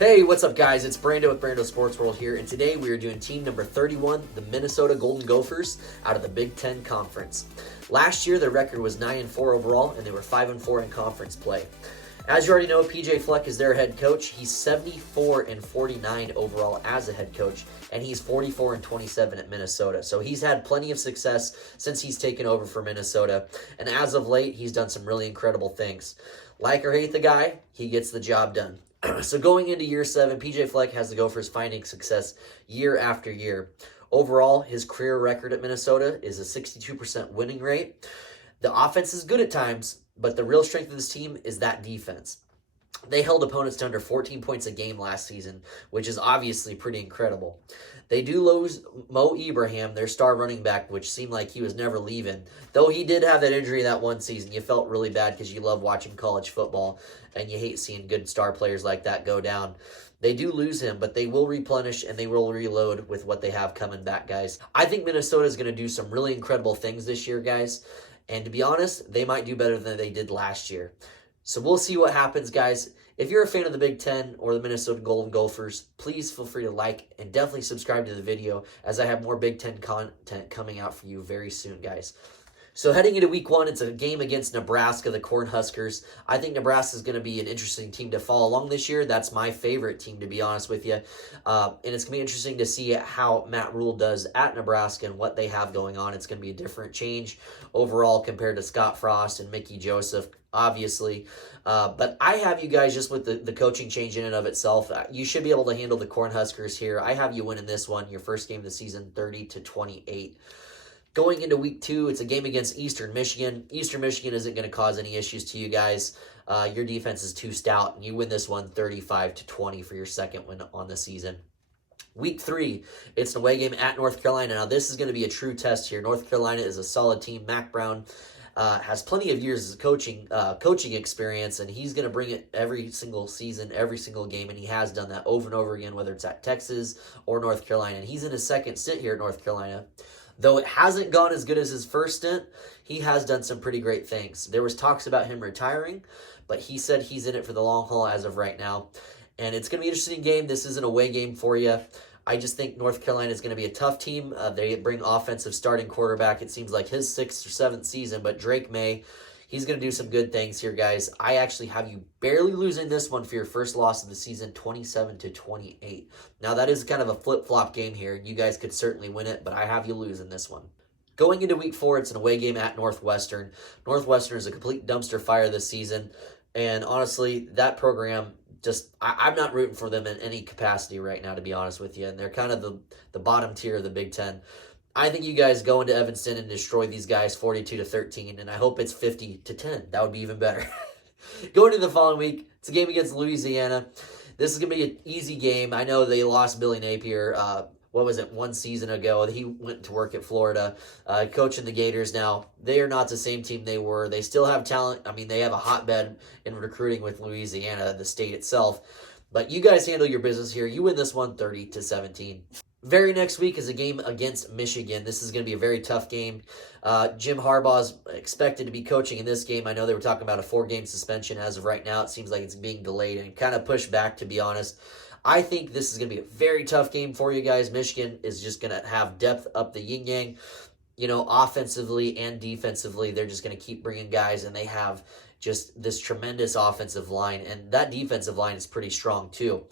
Hey, what's up, guys? It's Brando with Brando Sports World here, and today we are doing team number 31, the Minnesota Golden Gophers, out of the Big Ten Conference. Last year, their record was 9-4 overall, and they were 5-4 in conference play. As you already know, PJ Fleck is their head coach. He's 74-49 overall as a head coach, and he's 44-27 at Minnesota. So he's had plenty of success since he's taken over for Minnesota, and as of late, he's done some really incredible things. Like or hate the guy, he gets the job done. So going into year 7, PJ Fleck has the Gophers finding success year after year. Overall, his career record at Minnesota is a 62% winning rate. The offense is good at times, but the real strength of this team is that defense. They held opponents to under 14 points a game last season, which is obviously pretty incredible. They do lose Mo Ibrahim, their star running back, which seemed like he was never leaving. Though he did have that injury that one season, you felt really bad because you love watching college football, and you hate seeing good star players like that go down. They do lose him, but they will replenish and they will reload with what they have coming back, guys. I think Minnesota is going to do some really incredible things this year, guys. And to be honest, they might do better than they did last year. So we'll see what happens, guys. If you're a fan of the Big Ten or the Minnesota Golden Gophers, please feel free to like and definitely subscribe to the video, as I have more Big Ten content coming out for you very soon, guys. So heading into week 1, it's a game against Nebraska, the Cornhuskers. I think Nebraska is going to be an interesting team to follow along this year. That's my favorite team, to be honest with you. And it's going to be interesting to see how Matt Rule does at Nebraska and what they have going on. It's going to be a different change overall compared to Scott Frost and Mickey Joseph, obviously. But I have you guys, just with the coaching change in and of itself, you should be able to handle the Cornhuskers here. I have you winning this one, your first game of the season, 30-28. Going into week 2, it's a game against Eastern Michigan. Eastern Michigan isn't going to cause any issues to you guys. Your defense is too stout, and you win this one 35-20 for your second win on the season. Week 3, it's an away game at North Carolina. Now, this is going to be a true test here. North Carolina is a solid team. Mac Brown has plenty of years of coaching experience, and he's going to bring it every single season, every single game, and he has done that over and over again, whether it's at Texas or North Carolina. And he's in his second stint here at North Carolina. Though it hasn't gone as good as his first stint, he has done some pretty great things. There was talks about him retiring, but he said he's in it for the long haul as of right now. And it's going to be an interesting game. This is an away game for you. I just think North Carolina is going to be a tough team. They bring offensive starting quarterback. It seems like his 6th or 7th season, but Drake May, he's going to do some good things here, guys. I actually have you barely losing this one for your first loss of the season, 27-28. Now, that is kind of a flip-flop game here. You guys could certainly win it, but I have you losing this one. Going into week 4, it's an away game at Northwestern. Northwestern is a complete dumpster fire this season, and honestly, that program, I'm not rooting for them in any capacity right now, to be honest with you, and they're kind of the bottom tier of the Big Ten. I think you guys go into Evanston and destroy these guys 42-13, and I hope it's 50-10. That would be even better. Going to the following week, it's a game against Louisiana. This is going to be an easy game. I know they lost Billy Napier, one season ago. He went to work at Florida, coaching the Gators now. They are not the same team they were. They still have talent. I mean, they have a hotbed in recruiting with Louisiana, the state itself. But you guys handle your business here. You win this one 30-17. Very next week is a game against Michigan. This is going to be a very tough game. Jim Harbaugh's expected to be coaching in this game. I know they were talking about a 4-game suspension. As of right now, it seems like it's being delayed and kind of pushed back, to be honest. I think this is going to be a very tough game for you guys. Michigan is just going to have depth up the yin-yang. You know, offensively and defensively, they're just going to keep bringing guys, and they have just this tremendous offensive line, and that defensive line is pretty strong too.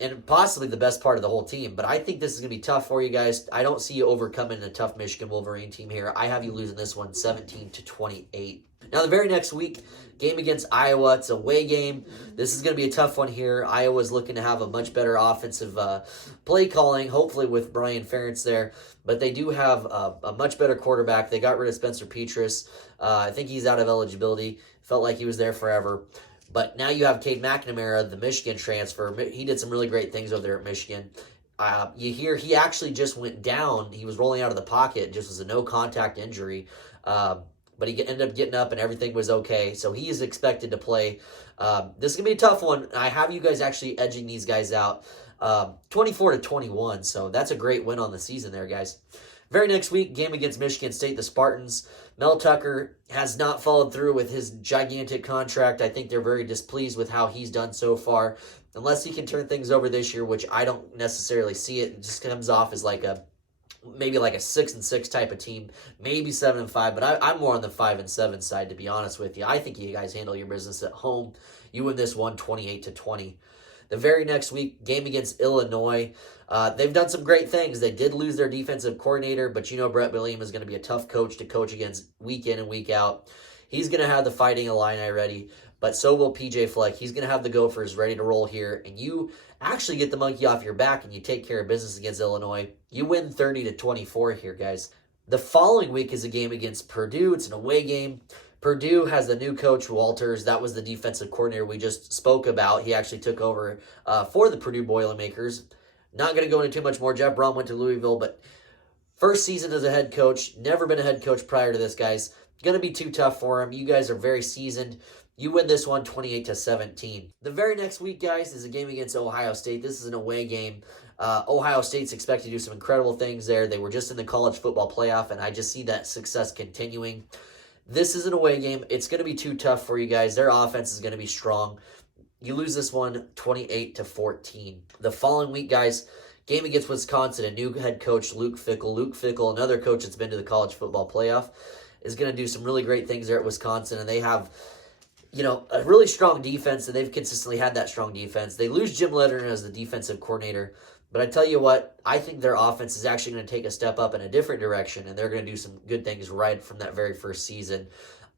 And possibly the best part of the whole team. But I think this is going to be tough for you guys. I don't see you overcoming a tough Michigan Wolverine team here. I have you losing this one 17-28. Now, the very next week, game against Iowa. It's a away game. This is going to be a tough one here. Iowa's looking to have a much better offensive play calling, hopefully with Brian Ferentz there. But they do have a much better quarterback. They got rid of Spencer Petras. I think he's out of eligibility. Felt like he was there forever. But now you have Cade McNamara, the Michigan transfer. He did some really great things over there at Michigan. You hear he actually just went down. He was rolling out of the pocket. Just was a no-contact injury. But he ended up getting up and everything was okay. So he is expected to play. This is going to be a tough one. I have you guys actually edging these guys out 24-21. So that's a great win on the season there, guys. Very next week, game against Michigan State, the Spartans. Mel Tucker has not followed through with his gigantic contract. I think they're very displeased with how he's done so far. unless he can turn things over this year, which I don't necessarily see it. It just comes off as maybe like a 6-6 type of team, maybe 7-5, but I'm more on the 5-7 side, to be honest with you. I think you guys handle your business at home. You win this one 28-20. The very next week, game against Illinois. They've done some great things. They did lose their defensive coordinator, but you know Brett Bielema is going to be a tough coach to coach against week in and week out. He's going to have the Fighting Illini ready, but so will PJ Fleck. He's going to have the Gophers ready to roll here, and you actually get the monkey off your back and you take care of business against Illinois. You win 30-24 here, guys. The following week is a game against Purdue. It's an away game. Purdue has the new coach, Walters. That was the defensive coordinator we just spoke about. He actually took over for the Purdue Boilermakers. Not going to go into too much more. Jeff Brom went to Louisville, but first season as a head coach. Never been a head coach prior to this, guys. Going to be too tough for him. You guys are very seasoned. You win this one 28-17. The very next week, guys, is a game against Ohio State. This is an away game. Ohio State's expected to do some incredible things there. They were just in the college football playoff, and I just see that success continuing. This is an away game. It's going to be too tough for you guys. Their offense is going to be strong. You lose this one 28-14. The following week, guys, game against Wisconsin, a new head coach, Luke Fickell. Luke Fickell, another coach that's been to the college football playoff, is going to do some really great things there at Wisconsin, and they have a really strong defense, and they've consistently had that strong defense. They lose Jim Leonard as the defensive coordinator, but I tell you what, I think their offense is actually going to take a step up in a different direction, and they're going to do some good things right from that very first season.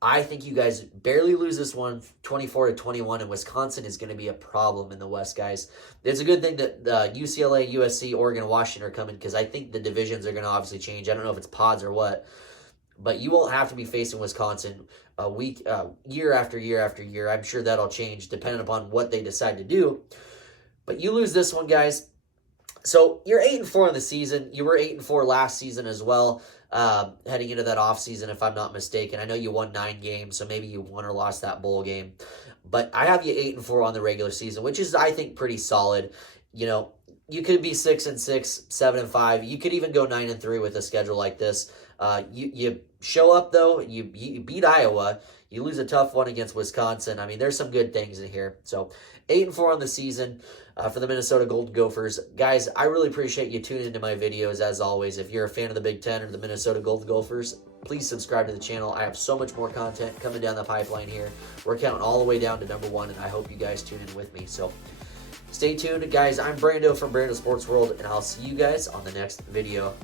I think you guys barely lose this one, 24-21, and Wisconsin is going to be a problem in the West, guys. It's a good thing that UCLA, USC, Oregon, and Washington are coming, because I think the divisions are going to obviously change. I don't know if it's pods or what, but you won't have to be facing Wisconsin year after year after year. I'm sure that'll change depending upon what they decide to do. But you lose this one, guys. So you're 8-4 in the season. You were 8-4 last season as well, heading into that offseason, if I'm not mistaken. I know you won 9 games, so maybe you won or lost that bowl game. But I have you 8-4 on the regular season, which is, I think, pretty solid. You could be 6-6, 7-5. You could even go 9-3 with a schedule like this. You show up, though. You beat Iowa. You lose a tough one against Wisconsin. I mean, there's some good things in here. So 8-4 on the season for the Minnesota Golden Gophers. Guys, I really appreciate you tuning into my videos, as always. If you're a fan of the Big Ten or the Minnesota Golden Gophers, please subscribe to the channel. I have so much more content coming down the pipeline here. We're counting all the way down to number 1, and I hope you guys tune in with me. So stay tuned, guys. I'm Brando from Brando Sports World, and I'll see you guys on the next video.